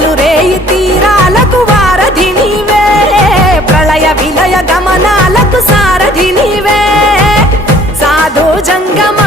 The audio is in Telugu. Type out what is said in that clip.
పగలు రేయి తీరాలకు వారధి నీవే ప్రళయ విలయ గమనాలకు సారథి నీవే సాధు జంగమ